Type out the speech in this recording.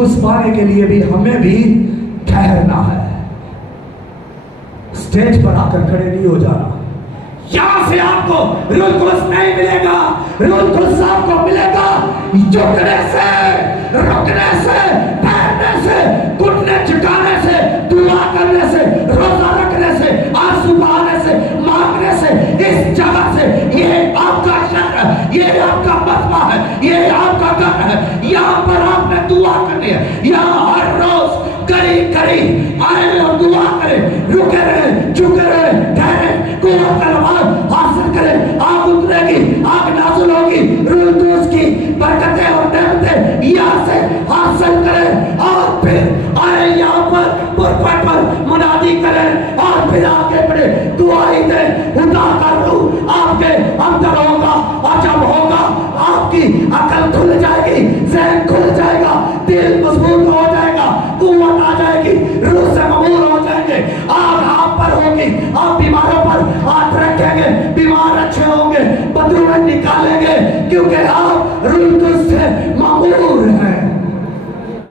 कुदूस पाने के लिए भी हमें भी ठहरना है। स्टेज पर आकर खड़े नहीं हो जाना। यहां से आपको रूह कुदूस नहीं मिलेगा, रूह कुदूस आपको मिलेगा झुकने से, रुकने से, ठहरने से, घुटने झुकाने से, दुआ करने से, रोजा रखने से, आंसू बहाने से, मांगने से, इस जगह से। ये आपका शहर है, ये आपका मजमा है, ये आपका घर है। यहाँ पर आपने दुआ करनी है। यहाँ हर रोज करीब करीब आए और दुआ करें, रुके रहे, झुके रहे, ठहरे, कुव्वत हासिल करें। आग उतरेगी, आग नाज़िल होगी, रूह कुदूस की बरकतें और नेमतें यहाँ से हासिल करें और फिर आए यहाँ पर पुरपट पर मुनादी करें और फिर आगे बढ़े, दुआई दें। खुदा का रूह आपके अंदर होगा और जब होगा आपकी अकल खुल जाएगी, ज़हन खुल जाएगा, दिल मजबूत हो जाएगा, कुव्वत आ जाएगी, रूह से ममूर हो जाएंगे। आग आप पर होगी, आप बीमारों पर हाथ रखेंगे, बीमार अच्छे होंगे, बदरूहें निकालेंगे, क्योंकि आप रूह कुदूस से ममूर हैं।